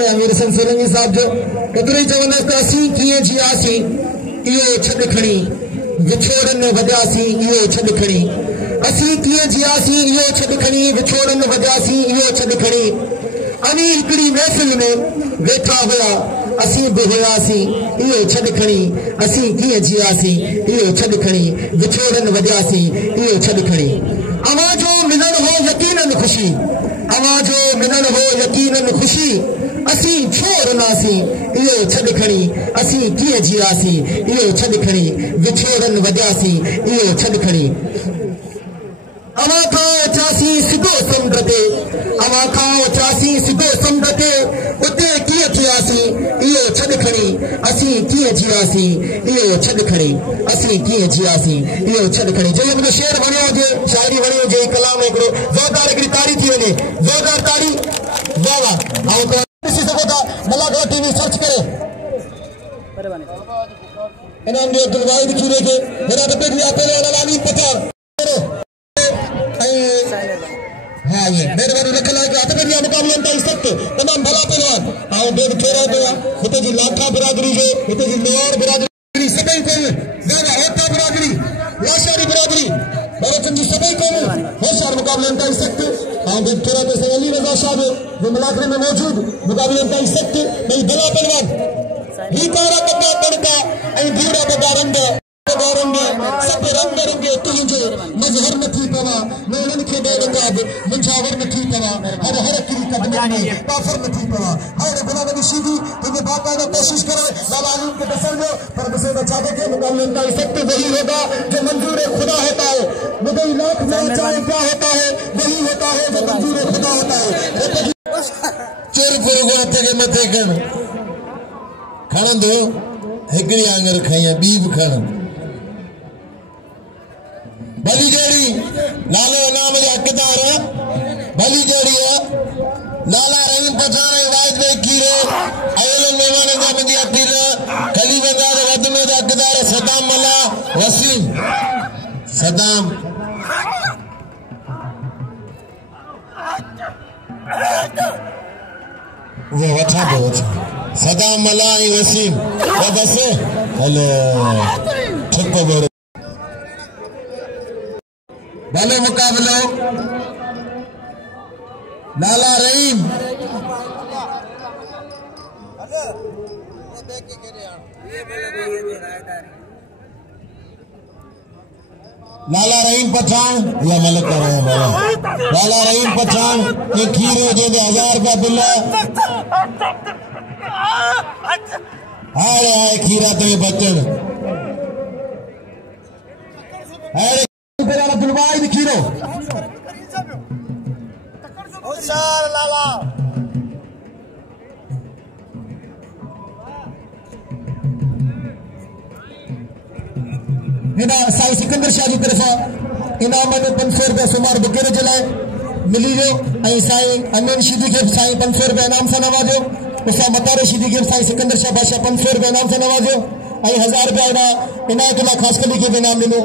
है अमीर हसन सोलंकी साहब जो केतिरो ई चवंदसि त असीं कीअं जियासीं इहो छॾ खणी विछोड़न वधियासीं इहो छॾ खणी असीं कीअं जियासीं इहो छॾ खणी विछोड़न वधियासीं इहो छॾ खणी अनी हिकिड़ी महफ़िल में वेठा हुआ असीं बि हुआसीं इहो छॾ खणी असीं कीअं जियासीं इहो छॾ खणी विछोड़न वधियासीं इहो छॾ खणी अवां जो मिलण हो यकीनन खुशी अवां जो मिलण हो यकीनन खुशी असीं छो रुनासीं इहो छॾ खणी असीं कीअं जियासीं इहो छॾ खणी विछोड़न वधियासीं इहो छॾ खणी अवां खां उथियासीं सिधो समुंड ते अवां खां उथियासीं सिधो समुंड ते उते कीअं थियासीं इहो छॾ खणी असीं कीअं जियासीं इहो छॾ खणी असीं कीअं जियासीं इहो छॾ खणी जो मुंहिंजो शेर वणियो हुजे शाइरी वणी हुजे कलाम हिकिड़ो ज़ोरदार हिकिड़ी ताड़ी थी वञे ज़ोरदार ताड़ी वाह वाह ऐं ॾिसी सघो था मलागढ़ टीवी सर्च करे इनाम ॾियो अब्दुल वाहिद खीरे खे हेॾा दफ़े बि पहिरियों लाली पठार हाँ ये मेहरबानी रखल है कि हथ में भी मुकाबले ताईं सख्त तमाम भला पहलवान आओ बेद खेरा तो हिते जी लाखा बिरादरी जो हिते जी मेवाड़ बिरादरी सभई क़ौम ज़रा होता बिरादरी लाशारी बिरादरी भरतन जी सभई क़ौम होशियार मुकाबले ताईं सख्त आओ बेद खेरा तो अली रज़ा साहब जो मुलाक़े में मौजूद मुकाबले ताईं सख्त भाई भला पहलवान ही तारा कदा तड़का ऐं भीड़ा बदा रंग सब रंग रंगे तुझे मजहर न थी पवा नैनन खे बेनकाब मुंझावर न थी पवा हर हर किरी कदम काफर न थी पवा हर गुना नबी सीधी तुझे बाकायदा कोशिश करे लाला अली के दसल में पर बसे बचा के मुकाबले का इफेक्ट वही होगा जो मंजूर खुदा होता है मुझे लाख में चाहे क्या होता है वही होता है जो मंजूर खुदा होता है चोर पुरगो ते के मथे कर खणंदो हिकड़ी आंगर खई बी भी खण भली जोड़ी लालो नाम जो हकदार भली जोड़ी है लाला रहीम पठान वाहिद भाई कीरो अवलो मेहमान जा मुंहिंजी अपील कली वंदा वध में हकदार सदाम मला वसीम सदाम वो वठा दो सदाम मला वसीम बस हेलो ठुक बोल भले मुकाबलो लाला रहीम लाला रहीम पठान या मलक कर रहे हैं लाला रहीम पठान ये खीरे दे 1000 रुपया बिल हाय हाय खीरा तो ये बचन अब्दुल वाहिद खीरो होशियार लाला हेॾा साईं सिकंदर शाह जी तरफ़ा इनाम में 500 रुपया सुमार बुकेरे जे लाइ मिली वियो ऐं साईं अमीन शीदी खे साईं 500 रुपया इनाम सां नवाज़ियो उसा मतारे शीदी खे साईं सिकंदर शाह बादशाह 500 रुपया इनाम सां नवाज़ियो ऐं 1000 रुपया हेॾा इनायतुल्लाह ख़ासकली खे बि इनाम ॾिनो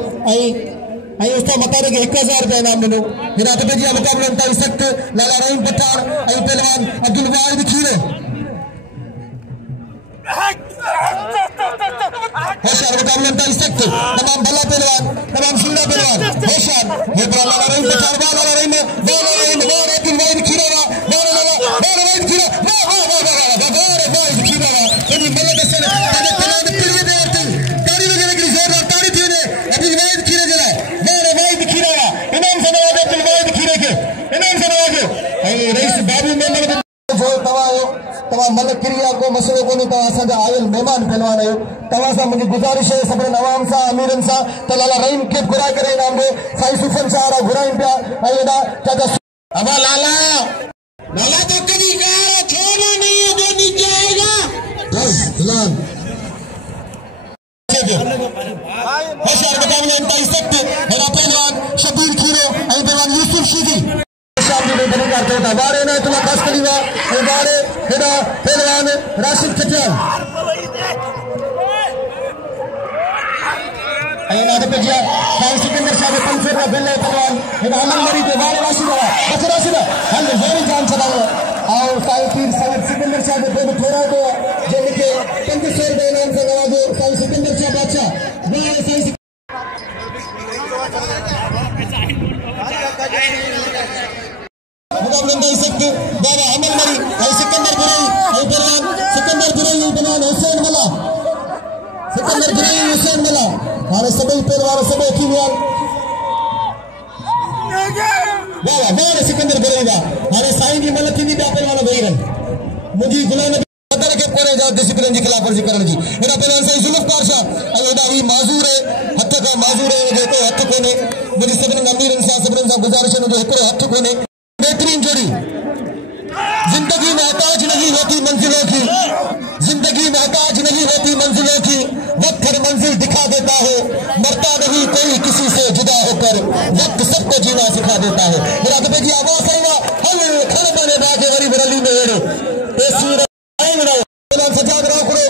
ऐं उस्ता मतारे के 1000 रुपया इनाम मिलो हिना तो बेजिया मुकाबले ताईं सख्त लाला रहीम पठान ऐं पहलवान अब्दुल वाहिद खीरे होशियार मुकाबले ताईं सख्त तमाम भला पहलवान तमाम सुंदर पहलवान होशियार ये लाला रहीम पठान लाला रहीम अब्दुल वाहिद खीरे लाला वाहिद खीरे वाहिद खीरे यदि मलक से ताजे तलाद पिड़वे दे तारी वगैरह की जोरदार ताड़ी थी ने अब्दुल वाहिद खीरे जला वाहिद खीरे इनाम से नवाज़ो अब्दुल वाहिद खीरे के इनाम से नवाज़ो ऐं रईस बाबू मेमन जो तवा मलक क्रिया को मसलो को तवा असा आयल मेहमान पहलवान आयो तवा सा मुझे गुजारिश है सब नवाम सा अमीरन सा तो लाला रहीम के घुराए करे इनाम दो साईं सुफन सारा घुराई पिया एदा चाचा अबा लाला लाला तो कभी कार छोड़ना नहीं है जो नीचे आएगा बस फिलहाल होशियार मुकाबले ताईं सख्त हेड़ा पहलवान शबीर खीरो ऐं पहलवान यूसुफ शीदी शादी में बनी करते था बारे ना तुला खास कलीवा ये बारे हेड़ा पहलवान राशिद खटियाल ऐं ना तो पेजिया साईं सिकंदर शाह 500 रुपया बिल है पहलवान हेड़ा अमन मरी ते बारे राशिद बच राशिद हल जोरी जान चलाओ आओ साईं पीर साहिब सिकंदर शाह जो बेद थोड़ा तो जिनके 500 रुपए इनाम से नवाजो साईं सिकंदर शाह बादशाह वाह साईं मुकाबला सकते बाबा अमल मरी आई सिकंदर गिराई आई पहलवान सिकंदर गिराई आई पहलवान हुसैन मला सिकंदर गिराई हुसैन मला हाणे सभई पहलवान सभई टीमवाल बाबा बाबा सिकंदर गिराई दा हाणे साईं जी मल थींदी ॿिया पहलवान वेही रहनि मुंहिंजी गुलाम नबी के कोने जा डिसिप्लिन की खिलाफ वर्जी करण जी एडा पहलवान साईं जुल्फकार शाह ऐं एडा ही माज़ूर है हथ का माज़ूर है जेको हथ कोने मुंहिंजी सभिनी अमीरनि सां सभिनी सां गुज़ारिश है जो हिकिड़ो हथ कोने बेहतरीन जोड़ी जिंदगी मोहताज नहीं होती मंजिलों की जिंदगी मोहताज नहीं होती मंजिलों की वक्त हर मंजिल दिखा देता है मरता नहीं कोई किसी से जुदा होकर वक्त सबको जीना सिखा देता है मेरा तो जी आवाज आई ना हल खड़ बने बागे वरी बरली में एड़ो पेसी आई ना एलान सजाद राव करो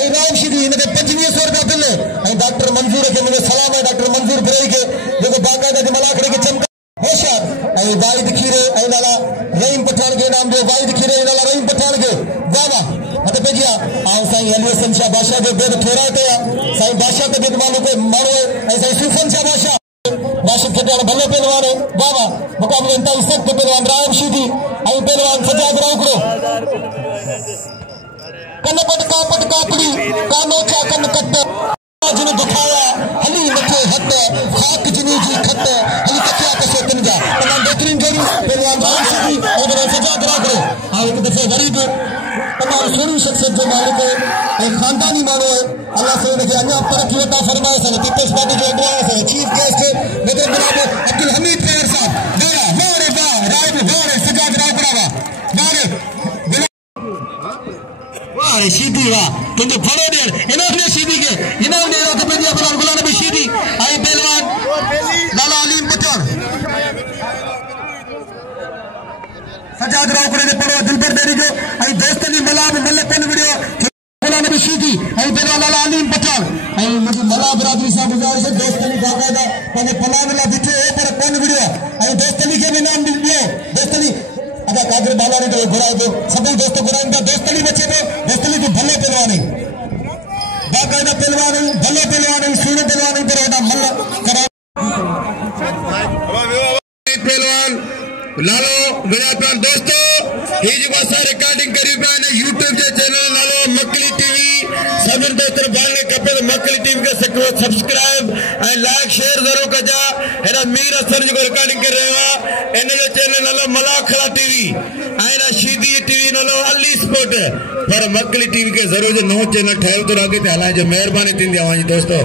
आई राम श्री इनके 2500 रुपया बिल आई डॉक्टर मंजूर के मुझे सलाम है डॉक्टर मंजूर भरई के जो बाकायदा के मलाखड़े के चमका होशियार आई वाइद खीरे आई नाला रहीम पठान के नाम जो वाइद खीरे आई नाला रहीम पठान के बाबा हत पेजिया आओ साईं अली हसन शाह बादशाह जो बेद थोड़ा ते साईं बादशाह के बेद मानो को मारो ऐ साईं सुफन शाह बादशाह राशिद खटियाल भले पहलवान है बाबा मुकाबले इंतहा सख्त पहलवान राम शीदी आई पहलवान सजाद रावकड़ो कन पटका पड़ी कानो चा कन कट जिन दिखाया हली मथे हथ खाक जिनी जी खत हली तकिया कसे तिन जा तमाम बेहतरीन जोड़ी पहलवान राम शीदी और सजाद रावकड़ो आ एक दफे गरीब तमाम सुनी शख्सियत जो मालिक है खानदानी मानो है अल्लाह से उनके अञा तरक्की अता फरमाए सन पीपल्स पार्टी जो अगवा है चीफ गेस्ट नजर जनाब अब्दुल हमीद खैर साहब मेरा मोरे बा राय मोरे सजाद रावकड़ा मारे वाह शीदी वाह तुझे फड़ो दे इनाम ने शीदी के इनाम दे रहा तो पेजी अपना गुलाम नबी शीदी आई पहलवान लाला अलीम पठान सजाद रावकड़े ने पड़ो दिलबर देरी जो आई दोस्तनी मलाब मल्ले पेन वीडियो गुलाम नबी शीदी आई पहलवान लाला अलीम पठान आई मुझे मला बरादरी सां गुजारिश है दोस्तनी बाकायदा पने पना मिला बिठे पर कोन वीडियो आई दोस्तनी के भी नाम दियो दोस्तनी अदा कादर बालानी तो घुराए दो सभी दोस्तों घुराए का दोस्तनी बचे तो दोस्तनी तो भले पहलवानी बाकायदा पहलवानी भले पहलवानी सुने पहलवानी पर एडा मल्ल करा पहलवान लालो विराजमान दोस्तों ये जो बसा रिकॉर्डिंग करी पाए यूट्यूब के चैनल नालो मकली टीवी सभी दोस्तों बालने कपे मकली टीवी के सब्सक्राइब एंड लाइक शेयर जरूर कजा एना मीर असर जो रिकॉर्डिंग कर रहे हो इन जो चैनल नालो मलाखला टीवी आइना शीदी टीवी नालो अली स्पोर्ट पर मकली टीवी के जरूर जो नओ चैनल ठहल तो आगे ते हलाए जो मेहरबानी थींदी आवाजी दोस्तों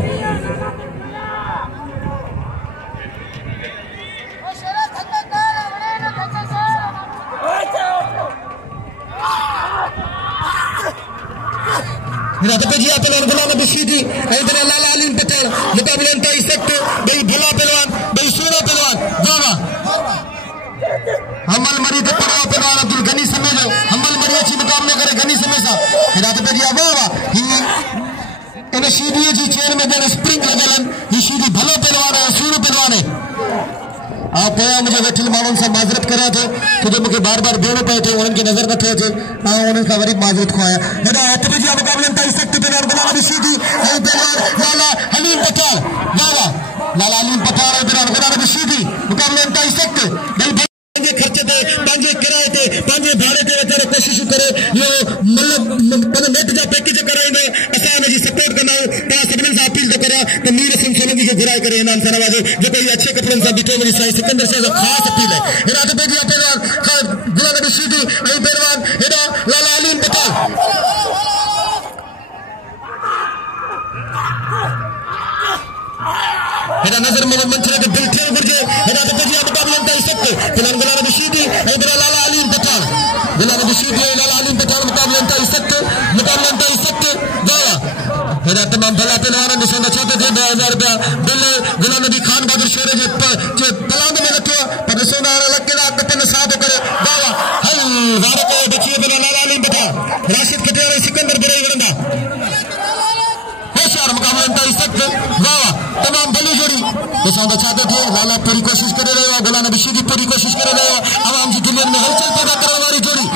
पहलवान गुलाम नबी शीदी लाला अलीम पठान मुकाबले इंतहा सख्त भाई भला पहलवान भाई सोना पहलवान बाबा हमल मरी तो पड़वा पहलवान अब्दुल गनी समय जो हमल मरी अच्छी मुकाबले करे गनी समय सा हिदायत पेजिया बाबा इन शीदी जी चेयर में देर स्प्रिंग लगलन ये शीदी भलो पहलवान है सोना पहलवान है आप मुझे वेठल मानून से माजरत करा थे कि जो मुझे बार बार बेड़ो पे थे उनकी नजर न थे उनका वरी माजरत खोया हेडा हथ में जी मुकाबले ताई सख्त पहलवान गुलाम नबी शीदी है पहलवान लाला अलीम पठान बाबा लाला अलीम पठान है पहलवान गुलाम नबी शीदी मुकाबले ताई सख्त दिल पंजे खर्चे थे पंजे किराए थे पंजे भाड़े थे बेचारे कोशिश करे यो मतलब पने नेट जा पैकेज कराइने असा जी सपोर्ट करना ता सबने से अपील तो करा तो मीर हसन सोलंकी के घुराए करे इनाम से नवाजो जो कोई अच्छे कपड़े से बिठे मेरी साईं सिकंदर शाह खास अपील है एरा तो बेजी पहलवान गुलाम नबी शीदी आई पहलवान एरा लाला अलीम पठान एरा नजर में मंचरे के दिल थे गुरजे एरा तो बेजी मुकाबले अंतर सकते पहलवान गुलाम नबी शीदी आई लाला अलीम पठान गुलाम नबी शीदी लाला अलीम पठान मुकाबले अंतर सकते दावा एरा तमाम भला पहलवान निशान चाहते थे 2000 रुपया बिल गुलाम नबी खान बहादुर शेरे जो पलांद में रखो पर सोना लग के रात पे साथ करे दावा हल वारे को देखिए बिना लाला अलीम पठान राशिद खटियाल सिकंदर बड़े वरंदा होशियार मुकाबले अंतर सकते दावा तमाम भली जोड़ी निशान चाहते थे लाला पूरी कोशिश कर रहे हो गुलाम नबी शीदी पूरी कोशिश कर रहे हो आवाम की दुनिया में हलचल पैदा करने वाली जोड़ी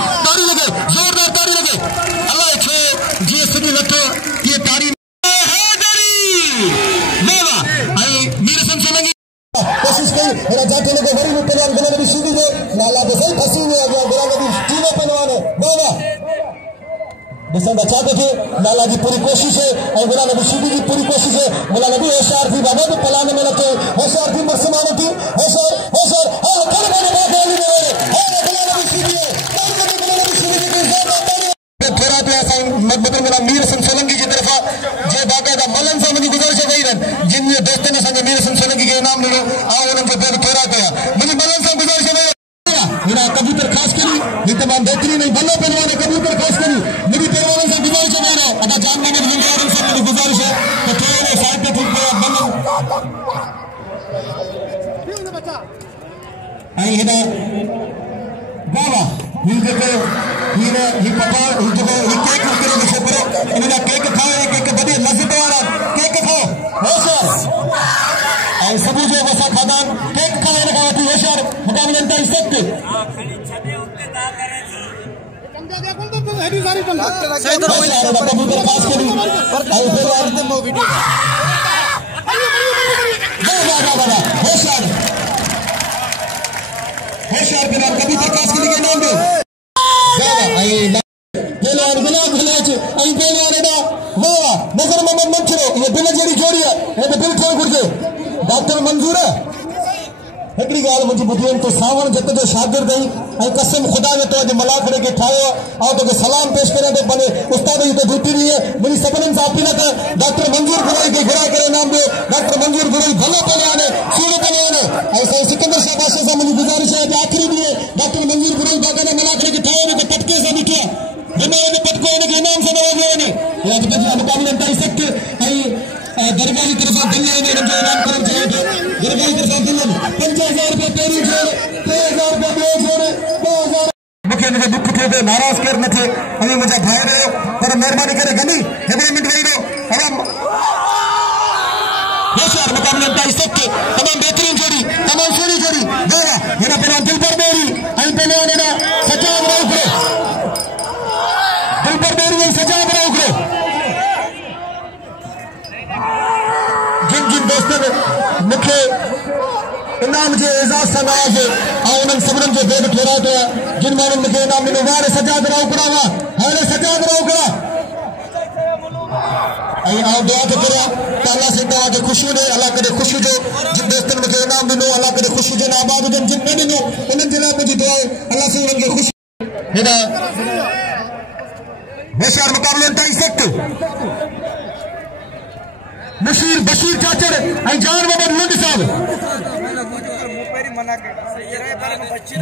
मेरा जाके लोगों गरीब पहलवान गुलाम नबी सीधी जो लाला को सही फंसी हुई है गुलाम नबी तीनों पहलवान है बाबा बसंत अच्छा देखे लाला की पूरी कोशिश है और गुलाम नबी सीधी की पूरी कोशिश है गुलाम नबी होशियार थी बाबा तो पलाने में लगे होशियार थी मरसमानो थी होशियार होशियार और कल मैंने बात वाली में और गुलाम नबी सीधी है गुलाम नबी सीधी की ज्यादा थोड़ा तो ऐसा मतलब मेरा मीर हसन सोलंकी की तरफा जे बाकायदा मलन से मुझे गुजारिश गई रन जिन दोस्तों ने संगे मीर हसन सोलंकी के इनाम मिलो आओ उनके पे थोड़ा तो मुझे मलन से गुजारिश गई मेरा कबूतर खास करी ये तमाम बेहतरीन नहीं बल्ला पहलवान ने कबूतर खास करी मेरी पहलवानों से गुजारिश है मेरा अगर जान मोहम्मद जिंदार से मेरी गुजारिश है तो थोड़े साइड पे ठीक है बल्ला आई है ना बाबा ही देखो ही पता ही देखो ही केक करे विषय पर इन्हें केक खाओ केक बड़ी लज्जत वाला केक खाओ होशियार और सबू जो वसा खादान केक खाने लगा थी होशियार मुकाबले में तय सकते सही तरह कबूतर खास करी और फिर वो वीडियो होशियार होशियार के नाम कबूतर खास करी के नाम दो पहलवान गुलाम खिलाच आई पहलवान एडा वाह नजर मोहम्मद मंचरो ये बिल जड़ी जोड़ी है ये बिल छोड़ गुरजे डॉक्टर मंजूर है एकड़ी गाल मुझे बुधियन तो सावण जत जो शागिर्द है आई कसम खुदा ने तो आज मलाखड़े के ठायो और तो सलाम पेश करे तो बने उस्ताद ही तो ड्यूटी नहीं है मुझे सबन से अपील है डॉक्टर मंजूर गुरई के घिरा करे नाम दो डॉक्टर मंजूर गुरई भलो पहलवान है सूरत पहलवान है ऐसा सिकंदर शाह बादशाह से मुझे गुजारिश है आखिरी भी है डॉक्टर मंजूर गुरई बागा ने मलाखड़े के ठायो में पटके से बिठा बनाने पटको इनके इनाम से नवाजे ने या तो पिछला मुकाबले में सकते आई दरबार की तरफ से दिल्ली ने इनके इनाम करम चाहिए दरबार की तरफ से दिल्ली 50,000 रुपए तेरी जोड़ 3000 रुपए दो जोड़ 2000 मुख्य मुझे दुख थे थे नाराज कर न थे अभी मुझे भाई रहे पर मेहरबानी करे गनी हेबे मिनट वही दो हम होशियार मुकाबले में सकते तमाम बेहतरीन जोड़ी तमाम सोनी जोड़ी देगा मेरा पहलवान दिल पर मेरी आई पहलवान ने सच्चा बनाओ करो दिल पर मेरी सच्चा बनाओ करो जिन जिन दोस्तों ने मुख्य इनाम जो एजाज से नवाज है और उन सबन जो बेद ठहरा तो जिन मानव मुख्य इनाम ने वारे सजा कराओ करावा हारे सजा कराओ करा आई आओ दुआ तो करा अल्लाह से दुआ के खुशी ने अल्लाह करे खुशी जो जिन दोस्तों ने मुख्य इनाम दिनो अल्लाह करे खुशी जो आबाद जिन जिन ने दिनो उन जनाब मुझे दुआ अल्लाह से उनके खुशी हेदा होशियार मुकाबले में तय सकते नशीर बशीर चाचर आई जान मोहम्मद लुंड साहब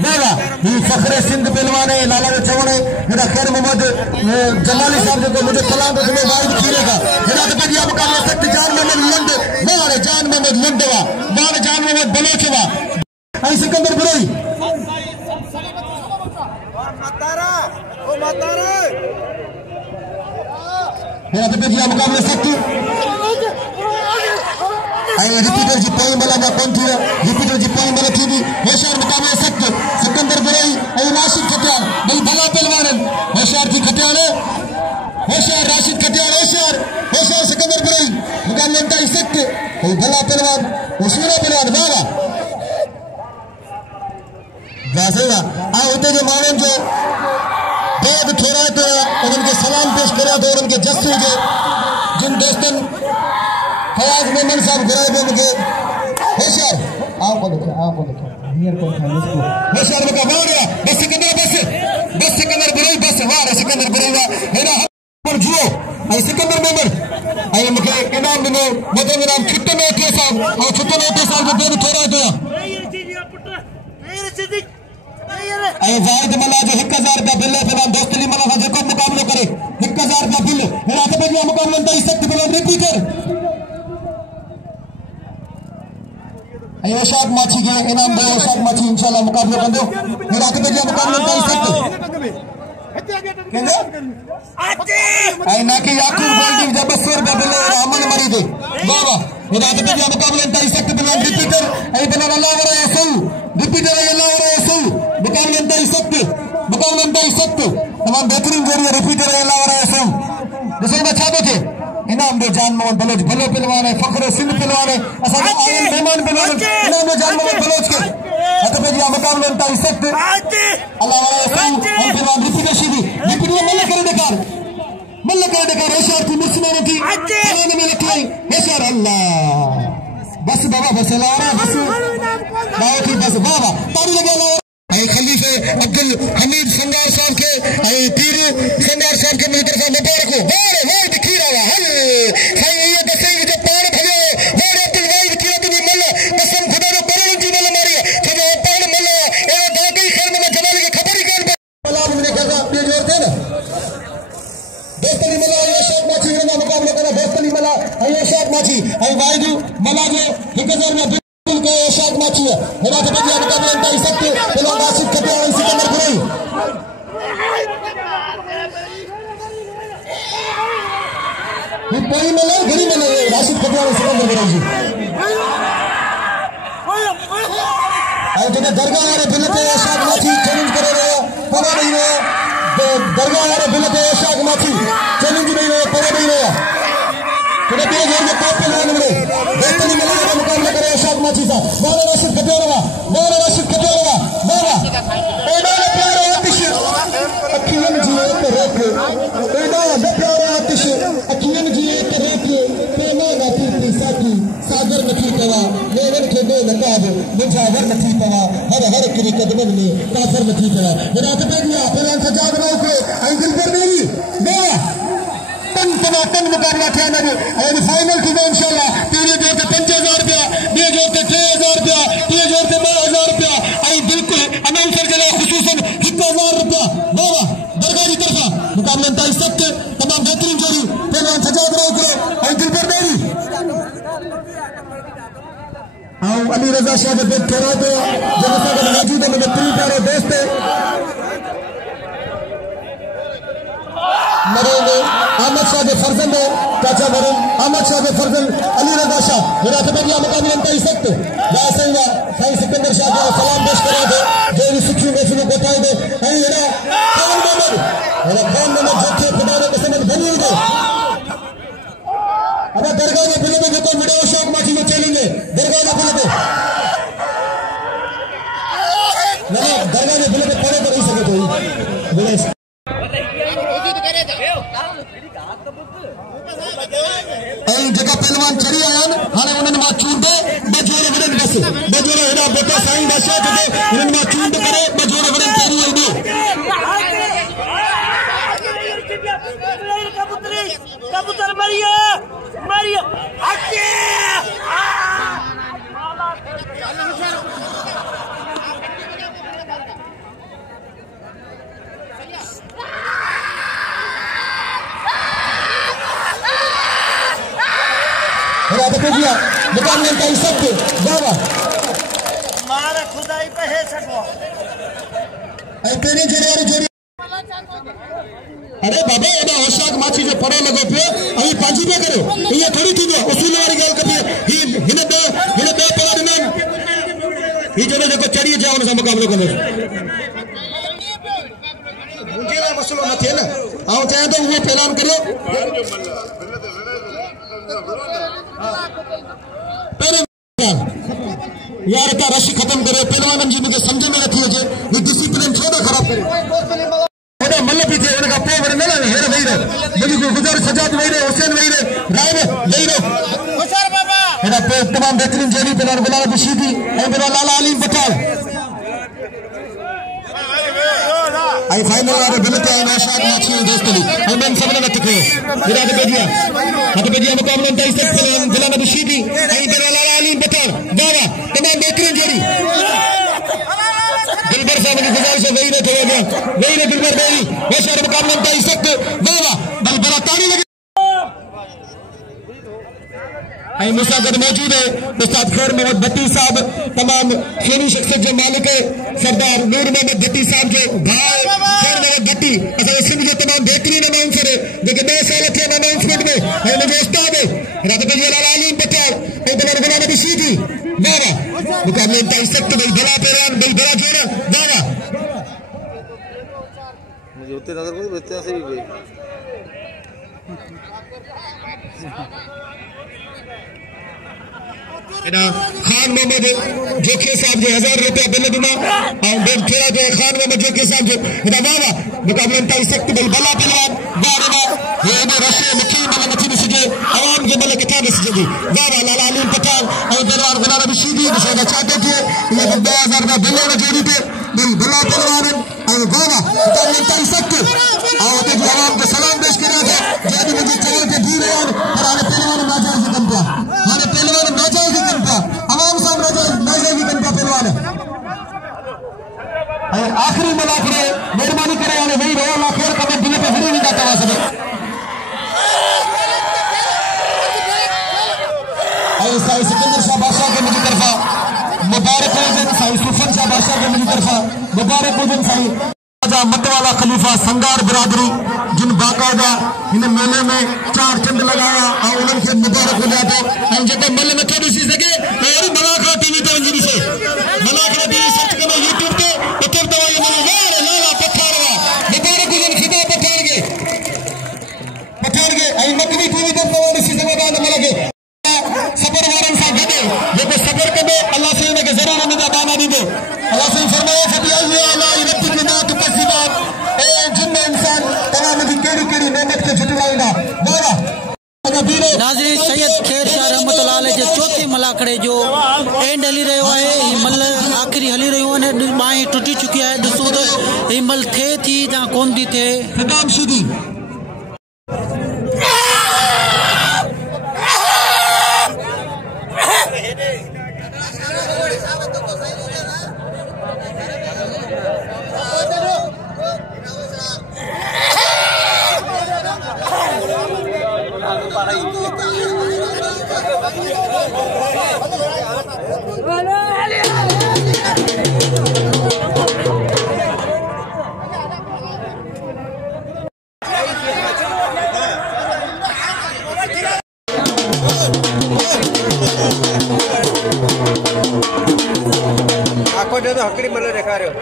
बाबा ये फखरे सिंध पहलवान है लाला ने चवण है मेरा खैर मोहम्मद जमाली साहब जो मुझे सलाम दे तुम्हें वाइड खीरे का मेरा तो बढ़िया मुकाबला सकते जान मोहम्मद लुंड मारे जान मोहम्मद लुंडवा मारे जान मोहम्मद बलोचवा आई सिकंदर बुरई मातारा ओ मातारा मेरा तो बढ़िया मुकाबला सकते आई रिपीटर जी पोई मला ना कौन थी रिपीटर जी पोई मला थी भी होशियार मुकाबले सकते सिकंदर बुरई आई राशिद खटियाल बल भला पहलवान होशियार थी खटियाल होशियार राशिद खटियाल होशियार होशियार सिकंदर बुरई मुकाबले में सकते आई भला पहलवान होशियार पहलवान बाबा गासेगा आ होते जो मानन जो बेद ठहरा तो उनके सलाम पेश करा तो उनके जस्सू जो जिन दोस्तन फयाज मेमन साहब गुराए को मुझे होशियार आओ को देखो नियर को होशियार का मारिया बस सिकंदर बुरई बस वाह सिकंदर बुरई वाह मेरा पर जुओ आई सिकंदर मेमन आई मुझे इनाम दिनो मुझे नाम छुट्टे में थे साहब और छुट्टे में थे साहब बेद ठहरा तो आई वाहिद मला जो 1000 रुपया बिल है फिर दोस्तली मला जो को मुकाबला करे 1000 रुपया बिल मेरा तो बढ़िया मुकाबला में तय सकते फिर रिपीटर ओशाक माछी के इनाम दो ओशाक माछी इंशाल्लाह मुकाबले बंदो मेरा तो बढ़िया मुकाबले में तय सकते आई ना कि याकूब गोल्डिंग जब 100 रुपया बिल अमन मरी दे बाबा मेरा तो बढ़िया मुकाबले में तय सकते फिर रिपीटर आई बना अल्लाह वरा यसू रिपीटर अल्लाह वरा यसू मुकाबले में तय सकते तमाम बेहतरीन जोड़ी रिपीटर अल्लाह वरा यसू जैसे अच्छा देखे इनाम दे जान मोहम्मद बलोच भलो पहलवान है, फखर सिंध पहलवान है, असा आयल मेहमान पहलवान इनाम दे जान मोहम्मद बलोच के हत पे जी मुकाबले ताई सख्त अल्लाह वाला हम पहलवान रिपी रशीदी रिपी मल्ल करे डकार होशियार की मुस्लिमों की पहलवान में लखलाई होशियार अल्लाह बस बाबा बस लारा बस बाबा की बस बाबा तारी लगा ला खलीफे अब्दुल हमीद संगार साहब के पीर संगार साहब के मेरी तरफ मुबारक हो वाह दिखी रहा है ये दसे जो पान भले वाह अब्दुल वाहिद की अदनी मल कसम खुदा ने परन जी मल मारी जब पान मल ए दादी खैर में जलाल की खबर ही कर सलाम ने कहा ये जोर थे ना दोस्तली मला ये शाद माची ने मुकाबला करा दोस्तली मला ये शाद माची आई वाहिद मला जो 1000 में को शाद माची है मेरा तो बढ़िया मुकाबला ताई सकते पहले राशिद खटिया सिकंदर खुरई ये कोई मिले घड़ी मिले राशिद खटिया सिकंदर खुरई जी आई जो दरगाह वाले बिल पे शाद माची चैलेंज करे रहे पता नहीं है दरगाह वाले बिल पे शाद माची चैलेंज नहीं है पता नहीं है तो तेरे घर में टॉप पे लाने मिले दोस्तली मिले मुकाबला करे शाद माची सा वाला राशिद खटिया वाला एडा प्यारा आतिश अखियन जिए ते रोक एडा प्यारा आतिश अखियन जिए ते रोक प्रेमा नाती साथी सागर नथी पवा लेवन के दो नकाब मुझावर नथी पवा हर किरी कदमन में काफर नथी पवा मेरा तो दिया पहले सजाद रहो के अंकल पर मेरी वाह तन मुकाबला थे ना और फाइनल थी इंशाल्लाह पहले जोर के 5000 रुपया बे जोर के 3000 रुपया तीन जोर के 9000 रुपया आई बिल्कुल अनाउंसर के लिए खुसूसन 1000 रुपया बाबा दरगाह की तरफ मुकाबला ताई सकते तमाम बेहतरीन जोड़ी पहलवान सजाद रहो करो आई दिल पर मेरी आओ अली रजा शाह के बेट करा दो जनता का मौजूद है मेरे प्यारे दोस्त मरेंगे अहमद शाह के फर्जंद है चाचा मरन अहमद शाह के फर्जंद अली रजा शाह मेरा तो बढ़िया मुकाबला ताई सकते वासंगा साईं सिकंदर शाह का सलाम पेश करा दे जो भी सुखी में सुनो बताई दे आई मेरा खान मोहम्मद जत्थे खुदा ने कसम बनी दे अब दरगाह के बिल में जो वीडियो शॉट माची में चलेंगे दरगाह के बिल पे ना दरगाह के बिल पे पड़े तो नहीं सके कोई जगह पहलवान चढ़ी आया हाणे उन्हनि मां चूंडे बजोर वड़न बस बजोर हेॾा बेटा साईं बादशाह जॾहिं हुननि मां चूंड करे बजोर वड़न पहिरीं एॾो कबूतर मरिया मुकाबले ताई सकते बाबा मारा खुदाई पे है सकवा ए तेरी जोड़ी अरे बाबा एडा होशियार माची जो परो लगो पे अई पाजी पे करो ये थोड़ी थी जो उसूल वाली गल कबी हिन दे पड़ा न ही जो चढ़ी जाओ उन से मुकाबलो करे मुंजीला मसलो न थे ना आओ चाहे तो वो ऐलान करियो यार का रशी खत्म करे पहलवान जी मुझे समझ में नथी अचे ये डिसिप्लिन छो ना खराब करे ओडा मल्ल भी थे उनका पे वर न हेर वही रे मुझे को गुजार सजाद वही रे हुसैन वही रे राय वही रे होशियार बाबा एडा पे तमाम बेहतरीन जोड़ी पहलवान गुलाब बशीदी और मेरा लाला अली बटाल आई फाइनल वाले बिलते हैं शाद माची दोस्तली हम सबने मत के मेरा तो बेदिया मुकाबला ताई से पहलवान गुलाब बशीदी आई मेरा लाला अली बटाल बाबा तमाम बेहतरीन जोड़ी दिलबर साहब की गुजारिश है वही रे दिलबर बेरी होशियार मुकाबला ताई सकते बाबा बल बड़ा ताली लगी आई मुसागर मौजूद है उस्ताद खैर मोहम्मद भट्टी साहब तमाम खेनी शख्सियत के मालिक है सरदार नूर मोहम्मद भट्टी साहब के भाई खैर मोहम्मद भट्टी असल सिंध के तमाम बेहतरीन अनाउंसर है जो कि 2 साल थे अनाउंसमेंट में है मुझे उस्ताद है रात को लाल आलीम पटेल और बना बना नबी सीधी बाबा मुकाबले ताई सकते भाई भला पैरान भाई भला जोड़ा बाबा मुझे उतने नजर में बच्चे से भी खान मोहम्मद जोखे साहब जो 1000 रुपया बिल दिना और थोड़ा जो खान मोहम्मद जोखे साहब जो वाह मुकाबले ताई सख्त बिल भला पहलवान वाह ये रशे मखी मतलब मखी सजे आवाम के मतलब किथा में सजे वाह लाला अली पठान और दरबार गुलाम रशीदी जो चाहते थे ये 2000 का बिल में जोड़ी थे बिल भला पहलवान और वाह मुकाबले ताई सख्त और ते आवाम को सलाम पेश कर रहा था जब मुझे चैनल पे दी रहे और हमारे पहलवान नाजायज कम था हमारे पहलवान नाजायज कम था आवाम साहब नाजायज कम था पहलवान आखिरी मुलाकात मेहरबानी करे वाले वही रहो अल्लाह खैर कमे दिल पे हरी नहीं जाता वासबे आई साईं सिकंदर शाह बादशाह के मुझे तरफा मुबारक हो साईं सुफन शाह बादशाह के मुझे तरफा मुबारक हो साईं मतवाला खलीफा संगार बिरादरी जिन बाकायदा इन मेले में 4 चंड लगाया और उनके मुबारक हो जाते और जो मेले में थोड़ी सी सके और मलाखा टीवी तो इंजरी से मलाखा टीवी सर्च करो यूट्यूब पे उतर तो ये मेले वाह लाला पठारवा मुबारक हो खिदा पठार के आई मकनी टीवी तो थोड़ी सी जगह में मिले सफर वारन सा गदे जो सफर के अल्लाह से उनके जरूर उनका दाना दी दे अल्लाह से फरमाया फबिया अल्लाह रब्बी के नात तस्बीहात ए जिन इंसान तमाम की केड़ी नेमत के छुटवाएगा बोला नाज़रीन सैयद खेर शाह रहमतुल्लाह अलैह जे चौथी मलाखड़े जो एंड हली रहियो आहे मल आखिरी हली रहियो आहे बाई टुटी चुकी आहे ॾिसो त ही मल थे थी या कोन थी थे खिताब शुदी आखो जो तो हकड़ी मल्ले दिखा रहे हो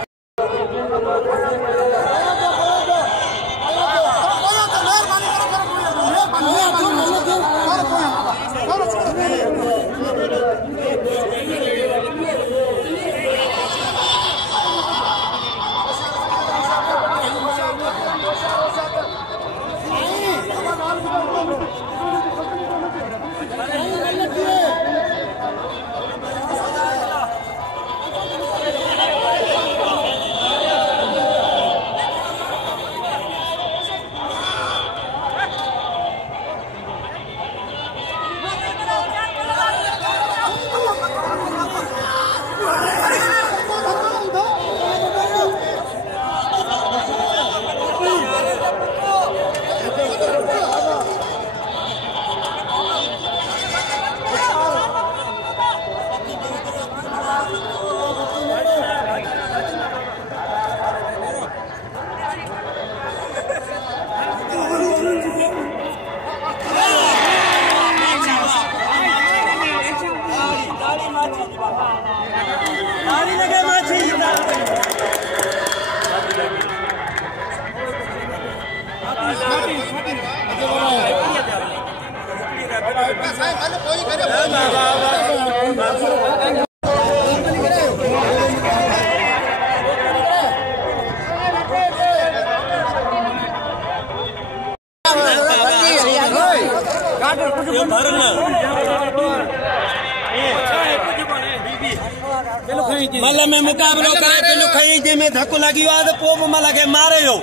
मल में मुकाबलो करे पिलो खई जे में धक्को लगी आ तो पोब मल के मारे हो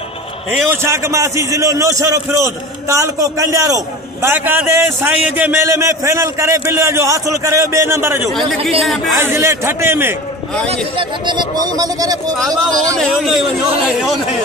हे ओछाक मासी जिलो नौशरो फिरोज तालको कंजारो बाकायदे साईं जे मेले में फाइनल करे बिल जो हासिल करे 2 नंबर जो जिले ठटे में कोई मन करे ओ नहीं